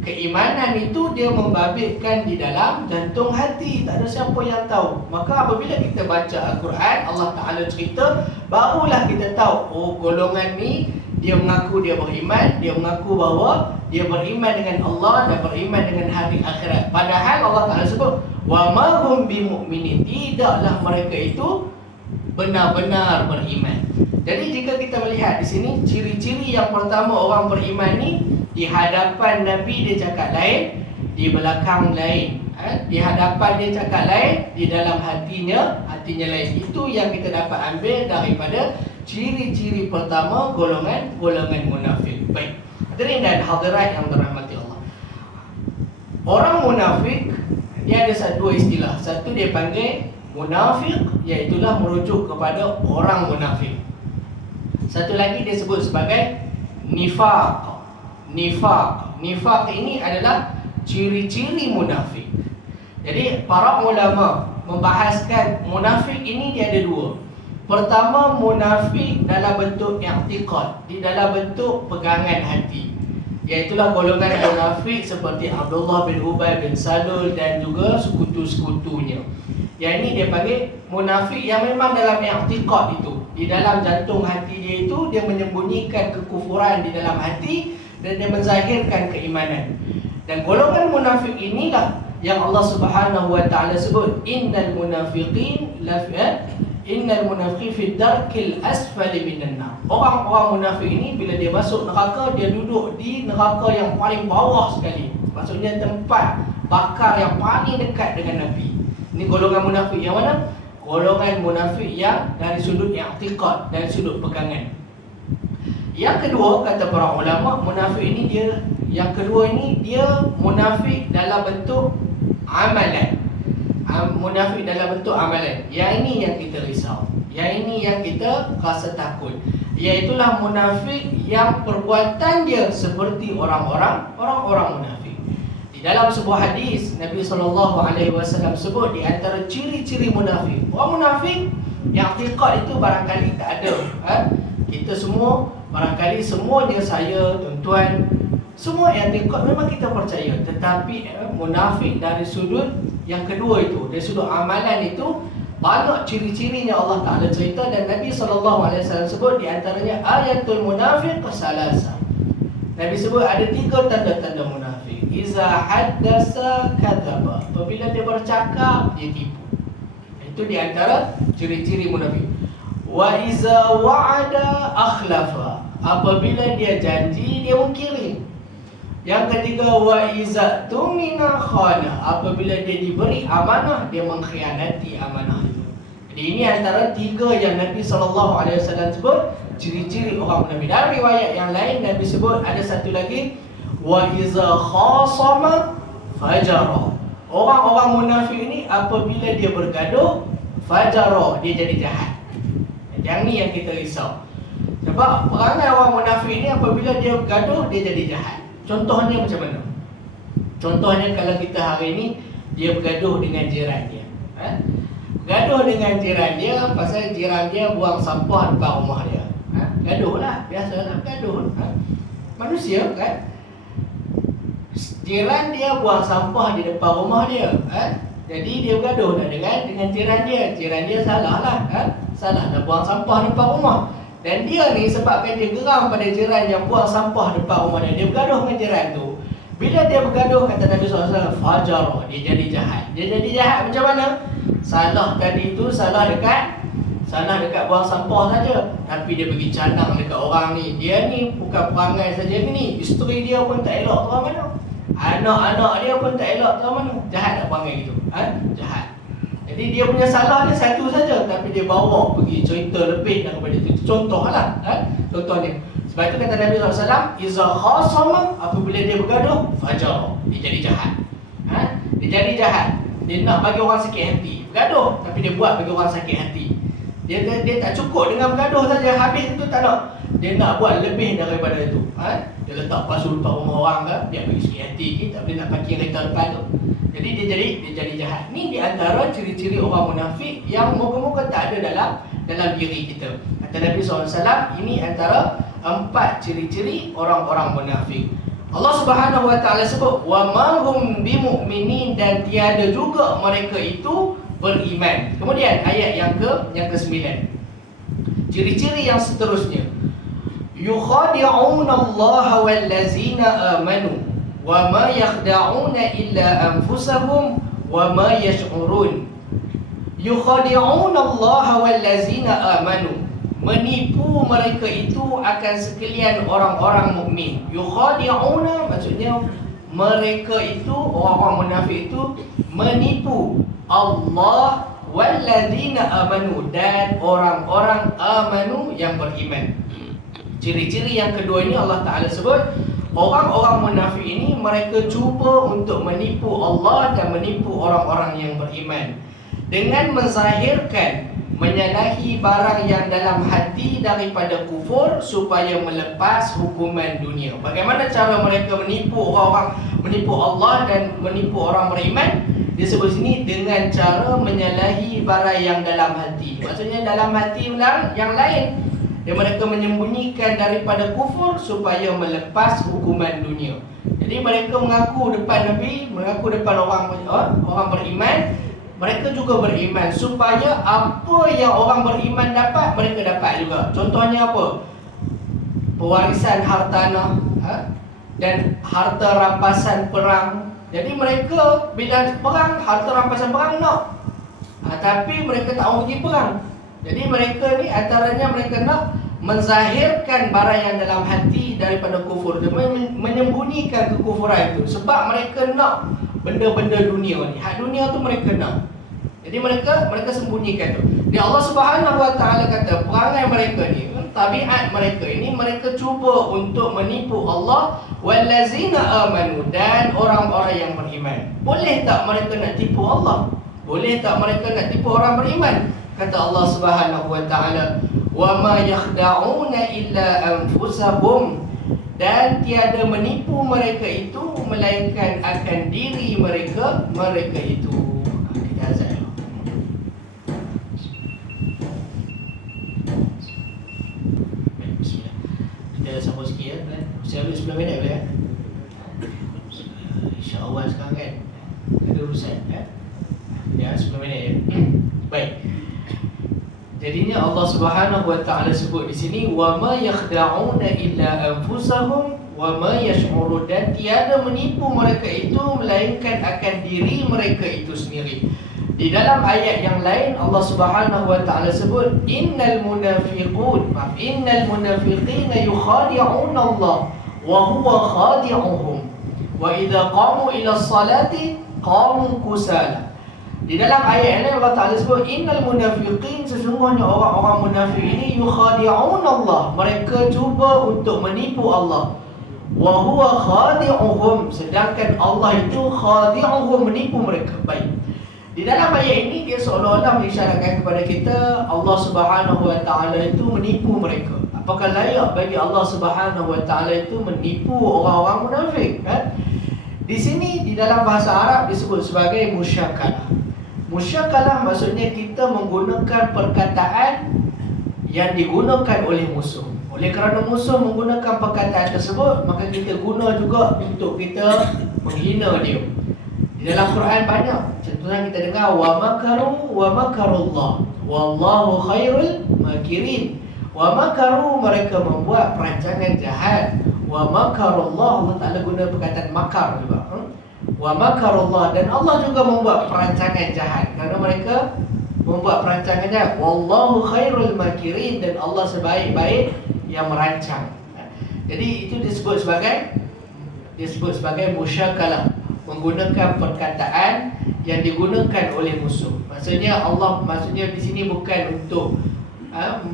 keimanan itu dia membabitkan di dalam jantung hati, tak ada siapa yang tahu. Maka apabila kita baca Al-Quran, Allah Ta'ala cerita, barulah kita tahu, oh golongan ni dia mengaku dia beriman, dia mengaku bahawa dia beriman dengan Allah dan beriman dengan hari akhirat. Padahal Allah Ta'ala sebut wa ma hum bimu'minin, tidaklah mereka itu benar-benar beriman. Jadi jika kita melihat di sini, ciri-ciri yang pertama orang beriman ni, di hadapan Nabi dia cakap lain, di belakang lain. Di hadapan dia cakap lain, di dalam hatinya lain. Itu yang kita dapat ambil daripada ciri-ciri pertama golongan munafik. Baik, hadirin dan hadirat yang dirahmati Allah. Orang munafik dia ada dua istilah. Satu dia panggil munafik, iaitulah merujuk kepada orang munafik. Satu lagi dia sebut sebagai nifaq. Nifaq ini adalah ciri-ciri munafik. Jadi para ulama membahaskan munafik ini dia ada dua. Pertama, munafik dalam bentuk i'tiqad, di dalam bentuk pegangan hati. Iaitulah golongan munafik seperti Abdullah bin Ubay bin Salul dan juga sekutu-sekutunya. Yang ini dia panggil munafik yang memang dalam i'tiqad itu. Di dalam jantung hati dia itu, dia menyembunyikan kekufuran di dalam hati dan dia menzahirkan keimanan. Dan golongan munafik inilah yang Allah Subhanahu wa taala sebut innal munafiqin fi darkil asfali minan nar. Orang-orang munafik ini bila dia masuk neraka, dia duduk di neraka yang paling bawah sekali. Maksudnya tempat bakar yang paling dekat dengan Nabi. Ini golongan munafik yang mana? Golongan munafik yang dari sudut i'tiqad, dari sudut pegangan. Yang kedua, kata para ulama, munafik ini yang kedua ini dia munafik dalam bentuk amalan. Munafik dalam bentuk amalan. Yang ini yang kita risau. Yang ini yang kita rasa takut. Iaitulah munafik yang perbuatan dia seperti orang-orang munafik. Di dalam sebuah hadis Nabi SAW sebut di antara ciri-ciri munafik. Orang munafik yang i'tiqad itu barangkali tak ada. Kita semua barangkali semuanya, saya, tuan-tuan, semua yang i'tiqad memang kita percaya. Tetapi munafik dari sudut yang kedua itu, dari sudut amalan itu, banyak ciri-cirinya Allah Ta'ala cerita. Dan Nabi SAW sebut di antaranya ayatul munafiq salasa. Nabi sebut ada 3 tanda-tanda munafik. Iza haddasa kadzaba, apabila dia bercakap dia tipu. Itu di antara ciri-ciri munafik. Wa iza wa'ada akhlafa, apabila dia janji dia mungkiri. Yang ketiga, wa iza tumina khana, apabila dia diberi amanah dia mengkhianati amanah itu. Jadi ini antara 3 yang Nabi SAW sebut ciri-ciri orang munafik. Dalam riwayat yang lain Nabi sebut ada satu lagi, wa iza khasama fajara. Orang-orang munafik ini apabila dia bergaduh, fajara, dia jadi jahat. Yang ni yang kita risau. Sebab perangai orang munafik ini apabila dia bergaduh, dia jadi jahat. Contohnya macam mana? Contohnya kalau kita hari ini dia bergaduh dengan jiran dia. Bergaduh dengan jiran dia pasal jiran dia buang sampah depan rumah dia. Gaduh lah, biasalah gaduh. Manusia kan? Jiran dia buang sampah di depan rumah dia. Jadi dia bergaduh dengan jiran dia. Jiran dia salah lah. Salah dah buang sampah depan rumah. Dan dia ni sebabkan dia geram pada jiran yang buang sampah depan rumah dia, dia bergaduh dengan jiran tu. Bila dia bergaduh, kata Nabi SAW, fajar, dia jadi jahat. Dia jadi jahat macam mana? Salah tadi tu salah dekat buang sampah saja, tapi dia pergi canang dekat orang ni. Dia ni bukan perangai saja ni, isteri dia pun tak elok tahu mana, anak-anak dia pun tak elok tahu mana. Jahat tak perangai gitu? Jahat. Jadi dia punya salah dia satu saja, tapi dia bawa pergi cerita lebih daripada itu. Contohlah, contohnya. Sebab itu kata Nabi SAW, iza khasama, apabila dia bergaduh, fajar, dia jadi jahat. Dia jadi jahat. Dia nak bagi orang sakit hati. Bergaduh, tapi dia buat bagi orang sakit hati. Dia tak cukup dengan bergaduh saja, habis itu tak nak. Dia nak buat lebih daripada itu. Dia letak pasu depan rumah orang ke, dia bagi sakit hati, tak boleh nak parking kereta depan tu. Jadi dia jadi jahat. Ni di antara ciri-ciri orang munafik yang moga-moga tak ada dalam diri kita. Kata Nabi SAW, ini antara 4 ciri-ciri orang-orang munafik. Allah Subhanahu wa taala sebut wa ma hum bimu'minin, dan tiada juga mereka itu beriman. Kemudian ayat yang ke-9. Ciri-ciri yang seterusnya, yukhadi'una Allah wallazina amanu wa ma yakhda'una illa anfusahum wa ma yash'urun. Yukhadi'una Allah wallazina amanu, menipu mereka itu akan sekalian orang-orang mukmin. Yukhadi'una maksudnya mereka itu, orang-orang munafik itu menipu Allah wallazina amanu, dan orang-orang amanu yang beriman. Ciri-ciri yang kedua ini Allah Ta'ala sebut, orang-orang munafik ini mereka cuba untuk menipu Allah dan menipu orang-orang yang beriman dengan menzahirkan, menyalahi barang yang dalam hati daripada kufur supaya melepas hukuman dunia. Bagaimana cara mereka menipu orang-orang, menipu Allah dan menipu orang beriman? Disebut sini dengan cara menyalahi barang yang dalam hati. Maksudnya dalam hati yang lain, dan mereka menyembunyikan daripada kufur supaya melepas hukuman dunia. Jadi mereka mengaku depan Nabi, mengaku depan orang beriman, mereka juga beriman supaya apa yang orang beriman dapat, mereka dapat juga. Contohnya apa? Pewarisan hartanah, dan harta rampasan perang. Jadi mereka bila perang, harta rampasan perang nak, tapi mereka tak mau pergi perang. Jadi mereka ni antaranya mereka nak menzahirkan barang yang dalam hati daripada kufur, menyembunyikan kekufuran itu sebab mereka nak benda-benda dunia ni. Hak dunia tu mereka nak. Jadi mereka sembunyikan tu. Dia Allah Subhanahu Wa Taala kata perangai mereka ni, tabiat mereka ini, mereka cuba untuk menipu Allah wallazina amanu, dan orang-orang yang beriman. Boleh tak mereka nak tipu Allah? Boleh tak mereka nak tipu orang beriman? Kata Allah Subhanahu Wa Taala, wa ma yakhda'una illa anfusahum, dan tiada menipu mereka itu melainkan akan diri mereka itu. Kita azan. Bismillah. Kita sambung sikit ya. Saya ambil 10 minit boleh ya? InsyaAllah sekarang kan ada urusan ya? Ya, 10 minit ya. Baik. Jadinya Allah Subhanahu Wa Taala sebut di sini, wa ma yakhda'una illa anfusahum wa ma yash'urun, dan tiada menipu mereka itu melainkan akan diri mereka itu sendiri. Di dalam ayat yang lain Allah Subhanahu Wa Taala sebut, innal munafiqina yukhadi'una Allah wa huwa khadi'uhum wa idza qamu ila as-salati qamu kusala. Di dalam ayat ini Allah Ta'ala sebut, innal munafiqin, sesungguhnya orang-orang munafik ini yukhadi'un Allah, mereka cuba untuk menipu Allah. Wa huwa khadi'uhum, sedangkan Allah itu khadi'uhum, menipu mereka. Baik. Di dalam ayat ini dia seolah-olah mengisyaratkan kepada kita Allah Subhanahu Wa Ta'ala itu menipu mereka. Apakah layak bagi Allah Subhanahu Wa Ta'ala itu menipu orang-orang munafik? Di sini di dalam bahasa Arab disebut sebagai musyakalah. Musyakalah maksudnya kita menggunakan perkataan yang digunakan oleh musuh. Oleh kerana musuh menggunakan perkataan tersebut, maka kita guna juga untuk kita menghina dia. Di dalam Quran banyak. Contohnya kita dengar wa makaru wa makarullah wallahu khairul makirin. Wa makaru, mereka membuat perancangan jahat. Wa makarullah, Allah Ta'ala guna perkataan makar juga. Wa makarullah, dan Allah juga membuat perancangan jahat, kerana mereka membuat perancangan jahat. Wallahu khairul makirin, dan Allah sebaik-baik yang merancang. Jadi itu disebut sebagai musyakalah, menggunakan perkataan yang digunakan oleh musuh. Maksudnya di sini bukan untuk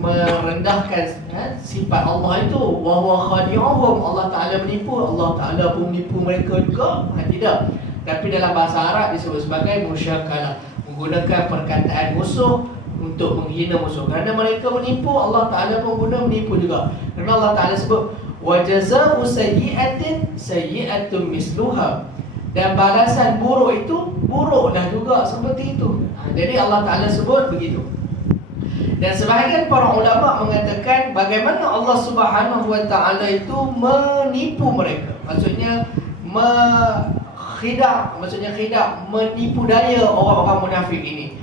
merendahkan sifat Allah itu, wa huwa khadi'uhum, Allah Ta'ala menipu, Allah Ta'ala pun menipu mereka juga. Tidak. Tapi dalam bahasa Arab disebut sebagai musyakalah, menggunakan perkataan musuh untuk menghina musuh. Kerana mereka menipu, Allah Ta'ala pun guna menipu juga. Kerana Allah Ta'ala sebut wa jazaa'u sayyi'atin sayyi'atun misluha, dan balasan buruk itu buruklah juga seperti itu. Jadi Allah Ta'ala sebut begitu. Dan sebahagian para ulama mengatakan bagaimana Allah Subhanahu Wa Taala itu menipu mereka. Maksudnya khidak, menipu daya orang-orang munafik ini.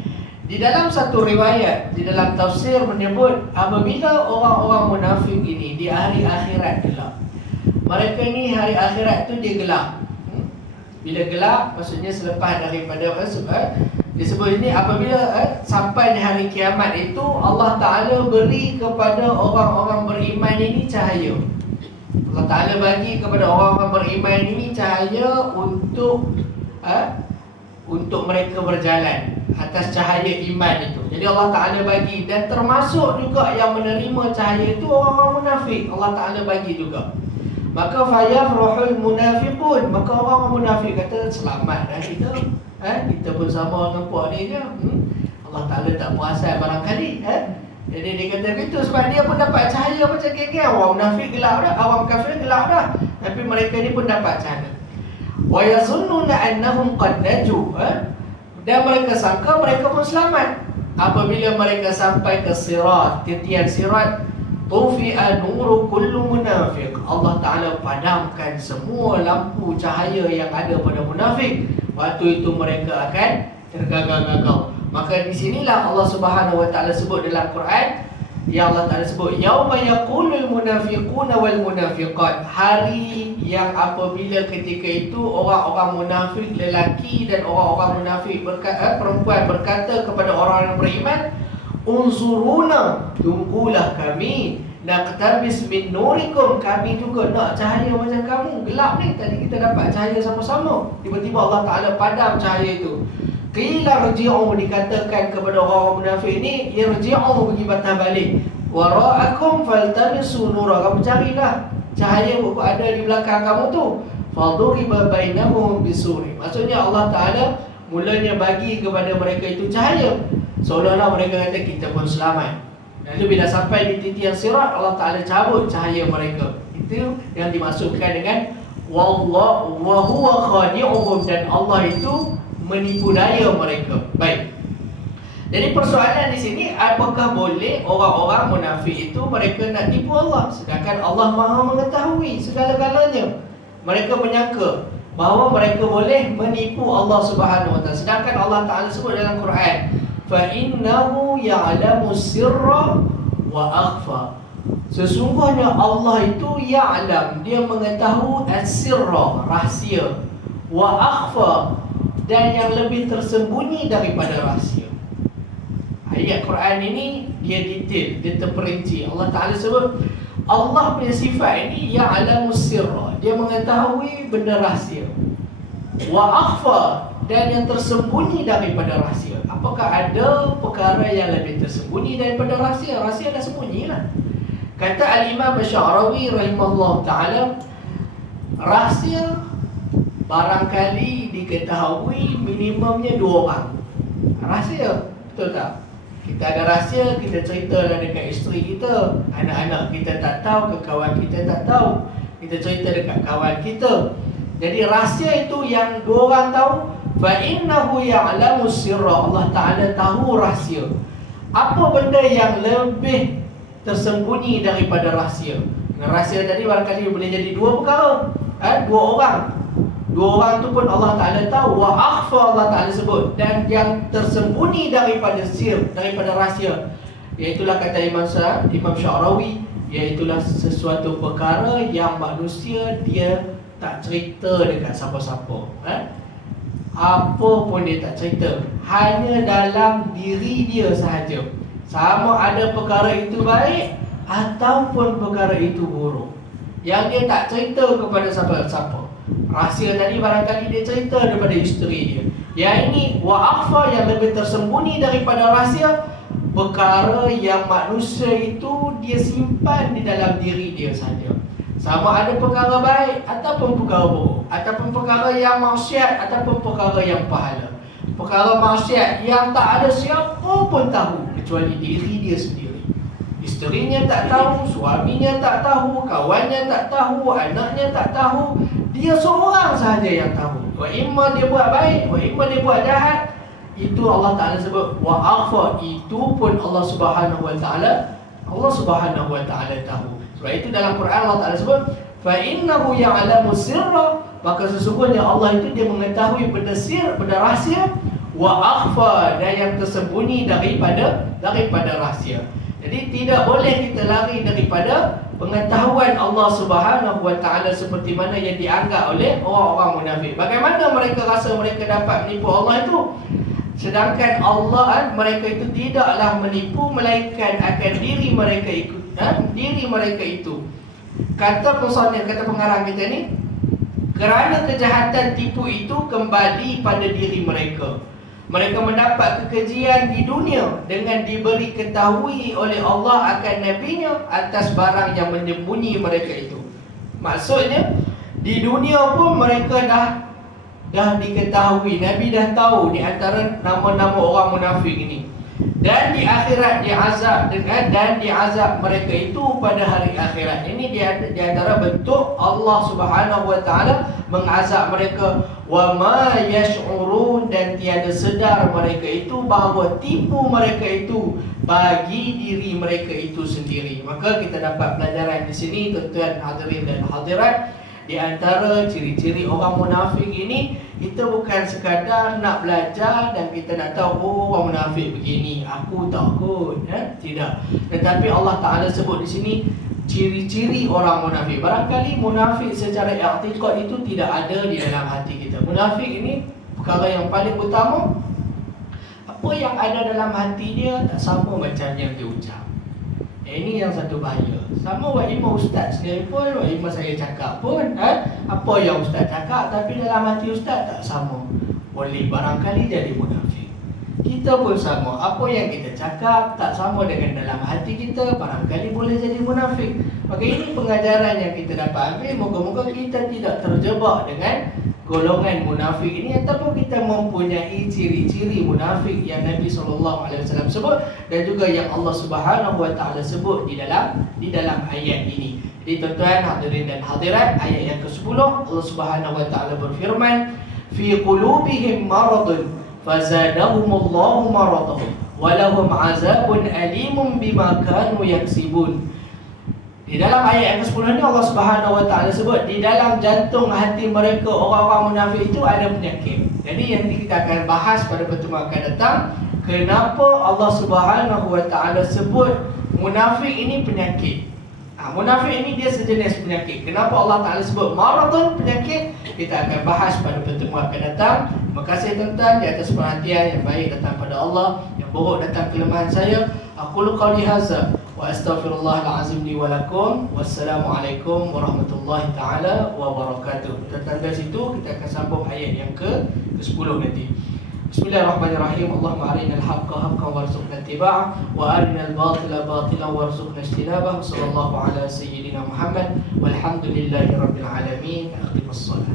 Di dalam satu riwayat, di dalam tafsir menyebut apabila orang-orang munafik ini di hari akhirat gelap. Mereka ni hari akhirat tu dia gelap. Bila gelap maksudnya selepas daripada disebut ini apabila sampai di hari kiamat itu Allah Ta'ala beri kepada orang-orang beriman ini cahaya. Allah Ta'ala bagi kepada orang-orang beriman ini cahaya untuk mereka berjalan atas cahaya iman itu. Jadi Allah Ta'ala bagi, dan termasuk juga yang menerima cahaya itu orang-orang munafik. Allah Ta'ala bagi juga. Maka fayafrahul munafiqun, maka orang munafik kata selamat dah kita. Kita pun sama dengan puak ni je. Allah Ta'ala tak perasan barangkali. Jadi dia kata begitu sebab dia pun dapat cahaya macam geng-geng. Orang munafik gelap dah, orang kafir gelap dah, tapi mereka ni pun dapat cahaya. Wa yazunnuna annahum qad naju, dan mereka sangka mereka pun selamat. Apabila mereka sampai ke sirat, titian sirat, tufi'a nuru kullu munafiq, Allah Ta'ala padamkan semua lampu cahaya yang ada pada munafik. Waktu itu mereka akan tergagap-gagap. Maka di sinilah Allah Subhanahu wa Ta'ala sebut dalam Quran, yang Allah Ta'ala sebut yauma yaqulul munafiquna wal munafiqat, hari yang apabila ketika itu orang-orang munafik lelaki dan orang-orang munafik perempuan berkata kepada orang yang beriman, unzuruna, tunggulah kami, naqtabis min nurikum, kami juga nak cahaya macam kamu. Gelap ni, tadi kita dapat cahaya sama-sama, tiba-tiba Allah Ta'ala padam cahaya itu. Qila rji'u, dikatakan kepada orang munafik ni, irji'u, pergi patah balik. Wara'akum faltamisu nura, kamu carilah cahaya yang ada di belakang kamu tu. Faduriba bainahum bisuri, maksudnya Allah Ta'ala mulanya bagi kepada mereka itu cahaya, seolah-olah mereka kata kita pun selamat. Lalu bila sampai di titian sirat, Allah Ta'ala cabut cahaya mereka. Itu yang dimaksudkan dengan wallahu wa huwa khadi'uhum, dan Allah itu menipu daya mereka. Baik. Jadi persoalan di sini, apakah boleh orang-orang munafik itu mereka nak tipu Allah, sedangkan Allah Maha mengetahui segala-galanya. Mereka menyangka bahawa mereka boleh menipu Allah Subhanahu wa Ta'ala, sedangkan Allah Ta'ala sebut dalam Quran, fa innahu ya'lamu sirra wa akhfa, sesungguhnya Allah itu ya'lam, dia mengetahui as-sirra, rahsia, wa akhfa, dan yang lebih tersembunyi daripada rahsia. Ayat Quran ini dia detail, dia terperinci. Allah Ta'ala sebut Allah punya sifat ini ya'lamu sirra, dia mengetahui benda rahsia, wa akhfa, dan yang tersembunyi daripada rahsia. Apakah ada perkara yang lebih tersembunyi daripada rahsia? Rahsia dah sembunyilah. Kata Al-Imam Asy'arawi rahimahullah ta'ala, rahsia barangkali diketahui minimumnya 2 orang. Rahsia, betul tak? Kita ada rahsia, kita ceritalah dekat isteri kita, anak-anak kita tak tahu, kawan kita tak tahu, kita cerita dekat kawan kita. Jadi rahsia itu yang 2 orang tahu. Fa innahu ya'lamu sirra, Allah Ta'ala tahu rahsia. Apa benda yang lebih tersembunyi daripada rahsia? Rahsia tadi barangkali boleh jadi 2 perkara, 2 orang. 2 orang tu pun Allah Ta'ala tahu. Wa akhfa, Allah Ta'ala sebut, dan yang tersembunyi daripada sir, daripada rahsia, iaitulah kata Imam Sya'rawi, iaitulah sesuatu perkara yang manusia dia tak cerita dekat siapa-siapa. Apa pun dia tak cerita, hanya dalam diri dia sahaja. Sama ada perkara itu baik ataupun perkara itu buruk, yang dia tak cerita kepada siapa-siapa. Rahsia tadi barangkali dia cerita daripada isteri dia. Yang ini wa akhfa, yang lebih tersembunyi daripada rahsia, perkara yang manusia itu dia simpan di dalam diri dia saja. Sama ada perkara baik ataupun perkara buruk, ataupun perkara yang maksiat ataupun perkara yang pahala. Perkara maksiat yang tak ada siapa pun tahu kecuali diri dia sendiri. Isterinya tak tahu, suaminya tak tahu, kawannya tak tahu, anaknya tak tahu. Dia seorang sahaja yang tahu. Wa imma dia buat baik, wa imma dia buat jahat. Itu Allah Ta'ala sebut wa akhfa, itu pun Allah Subhanahu wa Ta'ala tahu. Sebab itu dalam Quran Allah Ta'ala sebut fa innahu ya'lamu sirra, maka sesungguhnya Allah itu dia mengetahui benda sir, benda rahsia, wa akhfa, dan yang tersembunyi daripada rahsia. Jadi tidak boleh kita lari daripada pengetahuan Allah Subhanahu wa taala seperti mana yang dianggap oleh orang-orang munafik. Bagaimana mereka rasa mereka dapat menipu Allah itu? Sedangkan Allah, mereka itu tidaklah menipu melainkan akan diri mereka itu. Kata musannif, kata pengarang kita ni, kerana kejahatan tipu itu kembali pada diri mereka. Mereka mendapat kekejian di dunia dengan diberi ketahui oleh Allah akan Nabi-Nya atas barang yang menyembunyi mereka itu. Maksudnya, di dunia pun mereka dah diketahui, Nabi dah tahu di antara nama-nama orang munafik ini. Dan di akhirat diazab mereka itu pada hari akhirat. Ini di antara bentuk Allah Subhanahu wa taala mengazab mereka. Wa ma yash'urun, dan tiada sedar mereka itu bahawa tipu mereka itu bagi diri mereka itu sendiri. Maka kita dapat pelajaran di sini, tuan-tuan hadirin dan hadirat, di antara ciri-ciri orang munafik ini, kita bukan sekadar nak belajar dan kita nak tahu orang munafik begini, aku takut, tidak. Tetapi Allah Ta'ala sebut di sini ciri-ciri orang munafik. Barangkali munafik secara i'tiqad itu tidak ada di dalam hati kita. Munafik ini perkara yang paling utama, apa yang ada dalam hati dia tak sama macam yang dia ucap. Ini yang satu bahaya. Sama wakimah ustaz sendiri pun, wakimah saya cakap pun, apa yang ustaz cakap, tapi dalam hati ustaz tak sama. Boleh barangkali jadi munafik. Kita pun sama, apa yang kita cakap tak sama dengan dalam hati kita, barangkali boleh jadi munafik. Maka ini pengajaran yang kita dapat ambil. Moga-moga kita tidak terjebak dengan golongan munafik ini, ataupun kita mempunyai ciri-ciri munafik yang Nabi SAW sebut dan juga yang Allah Subhanahu wa taala sebut di dalam ayat ini. Jadi tuan-tuan hadirin dan hadirat, ayat yang ke-10 Allah Subhanahu wa taala berfirman, fi qulubihim maradun fazadahumullahu maradan wa lahum azabun alimun bima kanu yaksibun. Di dalam ayat yang ke-10 ni Allah Subhanahu wa taala sebut di dalam jantung hati mereka orang-orang munafik itu ada penyakit. Jadi yang kita akan bahas pada pertemuan akan datang, kenapa Allah Subhanahu wa taala sebut munafik ini penyakit. Munafik ini dia sejenis penyakit. Kenapa Allah Taala sebut maradun, penyakit? Kita akan bahas pada pertemuan akan datang. Terima kasih tuan-tuan di atas perhatian yang baik datang pada Allah, yang buruk datang kelemahan saya. Aqulu qawli hadza wa astaghfirullahal azim li wa lakum. Wassalamualaikum warahmatullahi taala wabarakatuh. Tuan-tuan dari situ kita akan sambung ayat yang ke-10 nanti. Bismillahirrahmanirrahim. Allahumma arinal haqqa haqqan warzuqna ittiba'ah wa arinal batila batilan warzuqna ijtinabah. Sallallahu ala sayyidina Muhammad walhamdulillahi rabbil alamin. Akhtimus salat.